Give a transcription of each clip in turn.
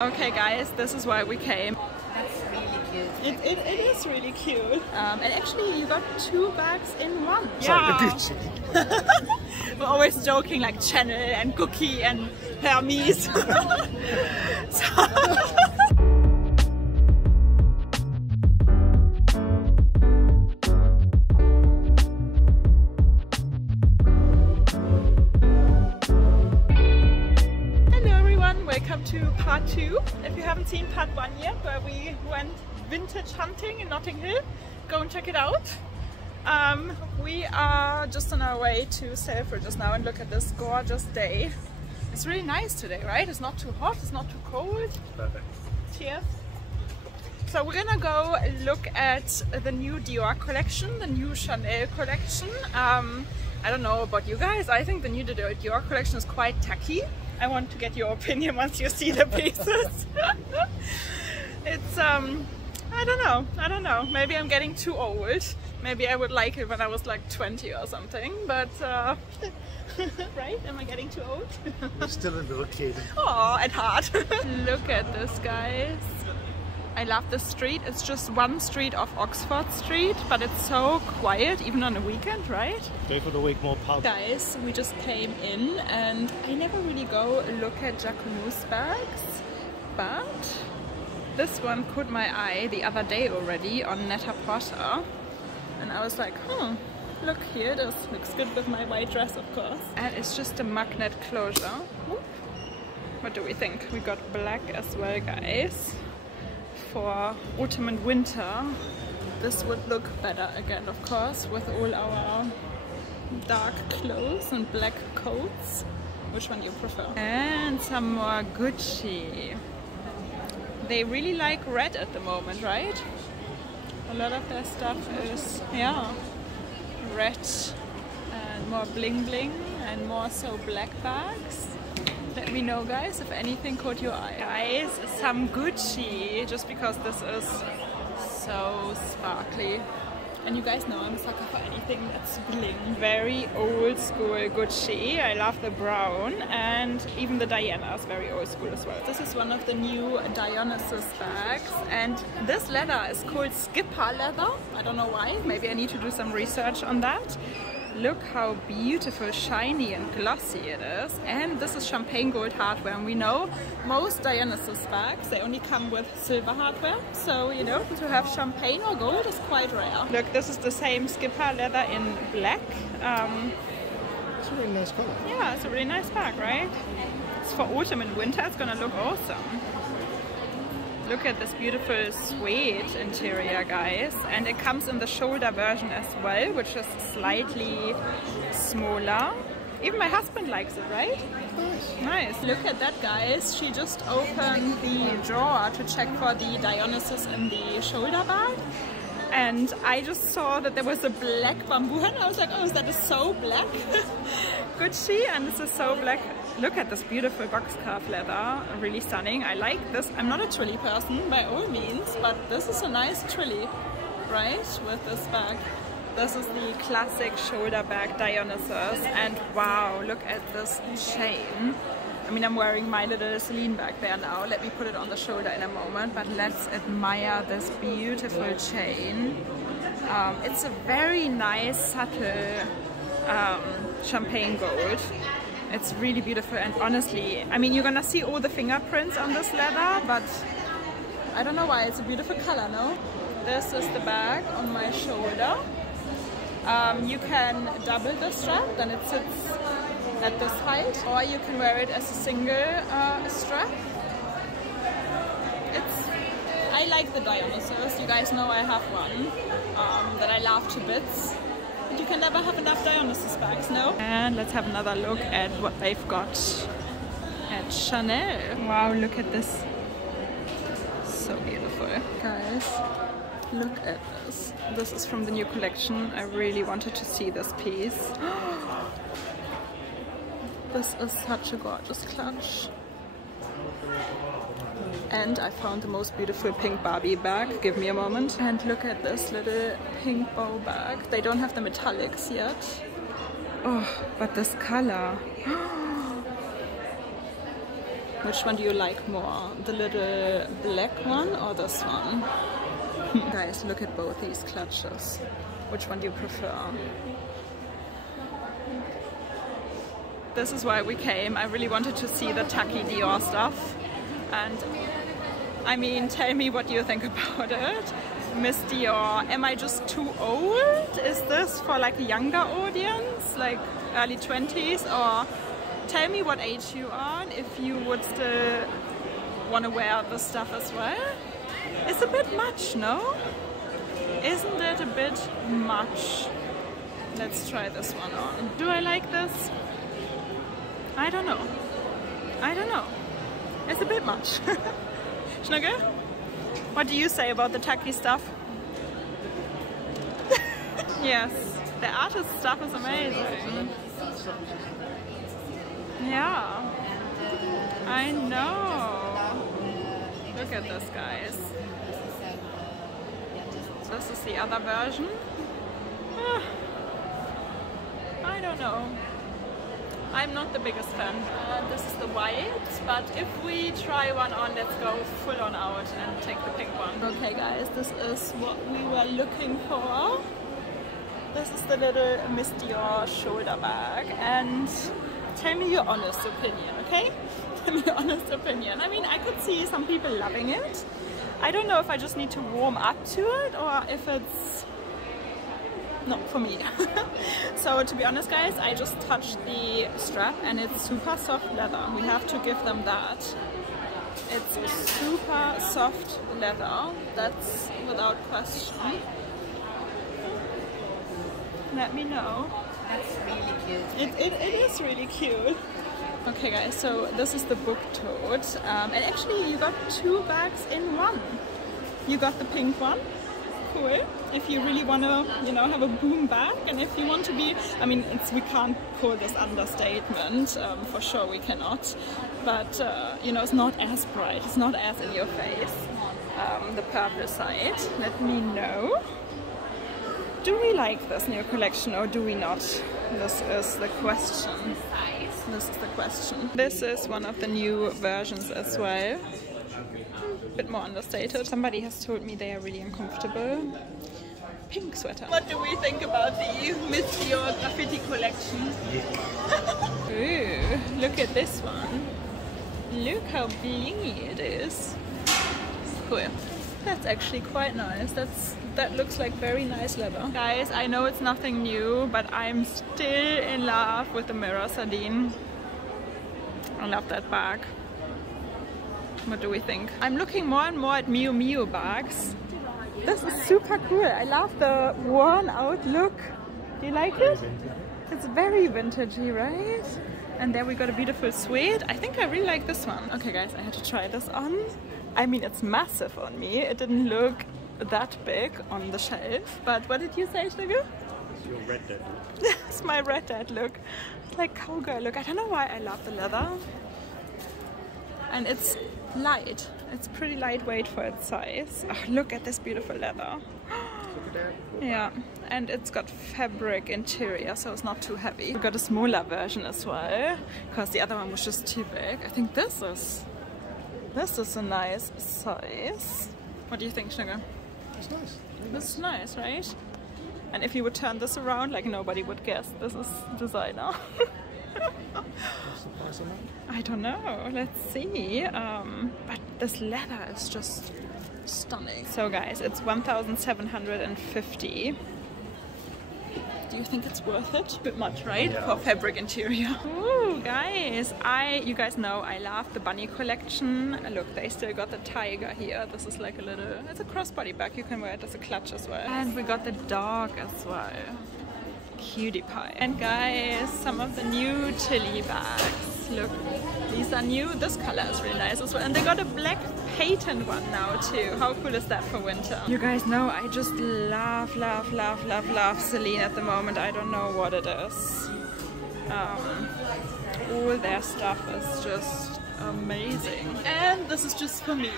Okay guys, this is why we came. That's really cute. It is really cute. And actually you got 2 bags in one. Yeah. We're always joking like Chanel and Cookie and Hermes. Welcome to part 2. If you haven't seen part 1 yet, where we went vintage hunting in Notting Hill, go and check it out. We are just on our way to Selfridges now, and look at this gorgeous day. It's really nice today, right? It's not too hot, it's not too cold. Perfect. Cheers. So we're gonna go look at the new Dior collection, the new Chanel collection. I don't know about you guys, I think the new Dior collection is quite tacky. I want to get your opinion once you see the pieces. It's, I don't know, maybe I'm getting too old. Maybe I would like it when I was like 20 or something, but, right? Am I getting too old? You're still a little kid. Oh, at heart. Look at this, guys. I love this street. It's just one street off Oxford Street, but it's so quiet, even on a weekend, right? Day for the week, more pub. Guys, we just came in, and I never really go look at Jacquemus bags, but this one caught my eye the other day already on Net-a-Porter, and I was like, look, here it is. Looks good with my white dress, of course. And it's just a magnet closure. Whoop. What do we think? We got black as well, guys. For autumn and winter, this would look better again, of course, with all our dark clothes and black coats. Which one do you prefer? And some more Gucci. They really like red at the moment, right? A lot of their stuff is, yeah, red and more bling bling and more so black bags. Let me know, guys, if anything caught your eye. Guys, some Gucci, just because this is so sparkly. And you guys know I'm a sucker for anything that's bling. Very old school Gucci. I love the brown, and even the Diana is very old school as well. This is one of the new Dionysus bags, and this leather is called Skipper leather. I don't know why. Maybe I need to do some research on that. Look how beautiful, shiny and glossy it is. And this is champagne gold hardware, and we know most Dionysus bags, they only come with silver hardware, so you know, to have champagne or gold is quite rare. Look, this is the same Skipper leather in black. It's a really nice colour. Yeah, it's a really nice bag, right? It's for autumn and winter, it's gonna look awesome. Look at this beautiful suede interior, guys, and it comes in the shoulder version as well, which is slightly smaller. Even my husband likes it, right? Nice. Look at that, guys. She just opened the drawer to check for the Dionysus in the shoulder bag, and I just saw that there was a black bamboo, and I was like, oh, that is so black. Gucci, and this is so black. Look at this beautiful box calf leather, really stunning. I like this. I'm not a trilly person by all means, but this is a nice trilly, right, with this bag. This is the classic shoulder bag Dionysus, and wow, look at this chain. I mean, I'm wearing my little Celine bag there now. Let me put it on the shoulder in a moment, but let's admire this beautiful chain. It's a very nice, subtle champagne gold. It's really beautiful, and honestly, I mean, you're gonna see all the fingerprints on this leather, but I don't know why. It's a beautiful color, no? This is the bag on my shoulder. You can double the strap, then it sits at this height, or you can wear it as a single strap. I like the Dionysus. You guys know I have one that I love to bits. You can never have enough Dionysus bags, no? And let's have another look at what they've got at Chanel. Wow, look at this. So beautiful. Guys, look at this. This is from the new collection. I really wanted to see this piece. This is such a gorgeous clutch. And I found the most beautiful pink Barbie bag. Give me a moment. And look at this little pink bow bag. They don't have the metallics yet. Oh, but this color. Which one do you like more? The little black one or this one? Guys, look at both these clutches. Which one do you prefer? This is why we came. I really wanted to see the tacky Dior stuff. And I mean, tell me what you think about it. Miss Dior, am I just too old? Is this for like a younger audience, like early 20s? Or tell me what age you are and if you would still want to wear this stuff as well. It's a bit much, no? Isn't it a bit much? Let's try this one on. Do I like this? I don't know. I don't know. It's a bit much. Schnugge? What do you say about the tacky stuff? Yes, the artist stuff is amazing. Yeah, I know. Look at this, guys. This is the other version. I don't know. I'm not the biggest fan. This is the white, but if we try one on, let's go full on out and take the pink one. Okay guys, this is what we were looking for. This is the little Miss Dior shoulder bag, and tell me your honest opinion, okay? Tell me your honest opinion. I mean, I could see some people loving it. I don't know if I just need to warm up to it or if it's not for me. So to be honest guys, I just touched the strap and it's super soft leather. We have to give them that. It's super soft leather, that's without question. Let me know. That's really cute. It is really cute. Okay guys, so this is the book tote, and actually you got two bags in one. You got the pink one, cool, if you really want to, you know, have a boom bag, and if you want to be, I mean, we can't call this understatement, for sure we cannot, but you know, it's not as bright, it's not as in your face, the purple side. Let me know. Do we like this new collection or do we not? This is the question. This is the question. This is one of the new versions as well. A bit more understated. Somebody has told me they are really uncomfortable. Pink sweater. What do we think about the Miss Dior graffiti collection? Ooh, look at this one. Look how blingy it is. Cool. That's actually quite nice. That looks like very nice leather. Guys, I know it's nothing new, but I'm still in love with the mirror Celine. I love that bag. What do we think? I'm looking more and more at Miu Miu bags. This is super cool. I love the worn out look. Do you like it? It's very vintagey, right? And there we got a beautiful suede. I think I really like this one. Okay guys, I had to try this on. I mean, it's massive on me. It didn't look that big on the shelf. But what did you say, Schnugge? It's your red dad look. It's my red dad look. It's like cowgirl look. I don't know why I love the leather. And it's light. It's pretty lightweight for its size. Oh, look at this beautiful leather. Yeah, and it's got fabric interior, so it's not too heavy. We got a smaller version as well, because the other one was just too big. I think this is a nice size. What do you think, Schnugge? It's nice. This is nice, right? And if you would turn this around, like nobody would guess this is designer. What's the price on that? I don't know. Let's see. But this leather is just stunning. So guys, it's 1,750. Do you think it's worth it? A bit much, right? Yeah. For fabric interior. Ooh, guys, you guys know I love the bunny collection. Look, they still got the tiger here. This is like a little, it's a crossbody bag. You can wear it as a clutch as well. And we got the dog as well. Cutie pie. And guys, some of the new Tilly bags. Look, these are new. This color is really nice as well. And they got a black patent one now too. How cool is that for winter? You guys know I just love Celine at the moment. I don't know what it is. All their stuff is just amazing. And this is just for me.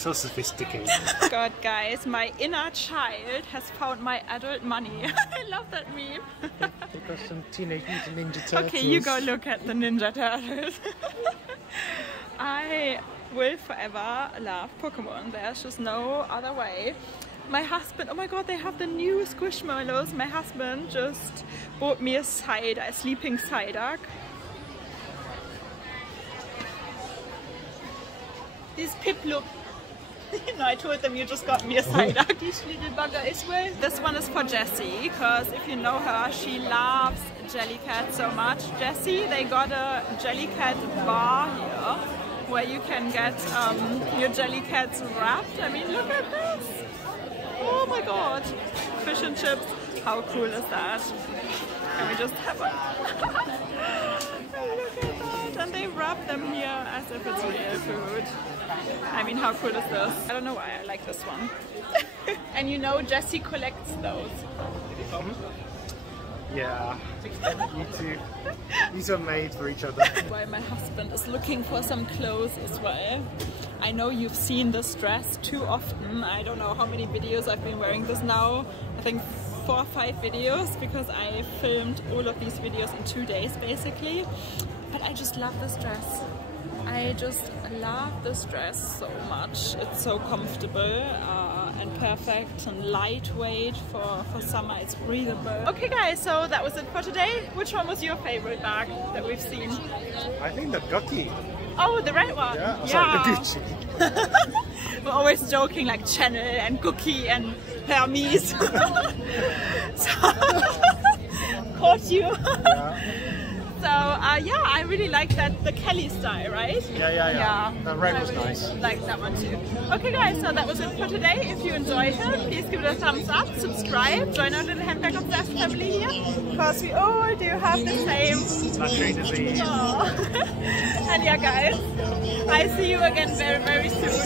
So sophisticated. God, guys, my inner child has found my adult money. I love that meme. They've got some Teenage Mutant Ninja Turtles. Okay, you go look at the Ninja Turtles. I will forever love Pokemon. There's just no other way. My husband, oh my god, they have the new Squishmallows. My husband just bought me a sleeping Psyduck. This Piplup. No, I told them you just got me a Psyduck. This little bugger as well. This one is for Jessie, because if you know her, she loves Jellycat so much. Jessie, they got a Jellycat bar here, where you can get your Jellycats wrapped. I mean, look at this. Oh my god. Fish and chips. How cool is that? Can we just have a... Look at that. And they wrap them here as if it's real food. I mean, how cool is this? I don't know why I like this one. And you know, Jessie collects those. Yeah, you two. These are made for each other. While my husband is looking for some clothes as well. I know you've seen this dress too often. I don't know how many videos I've been wearing this now. I think 4 or 5 videos, because I filmed all of these videos in 2 days basically. But I just love this dress. I just love this dress so much. It's so comfortable and perfect and lightweight for summer. It's breathable. Okay guys, so that was it for today. Which one was your favorite bag that we've seen? I think the Gucci. Oh, the red one. Yeah, sorry, the Gucci. We're always joking like Chanel and Gucci and Hermes. So, caught you. Yeah. So yeah, I really like that, the Kelly style, right? Yeah. The red was nice. Like that one too. Okay guys, so that was it for today. If you enjoyed it, please give it a thumbs up, subscribe, join our little handbag obsessed family here, because we all do have the same luxury disease. And yeah guys, I see you again very, very soon.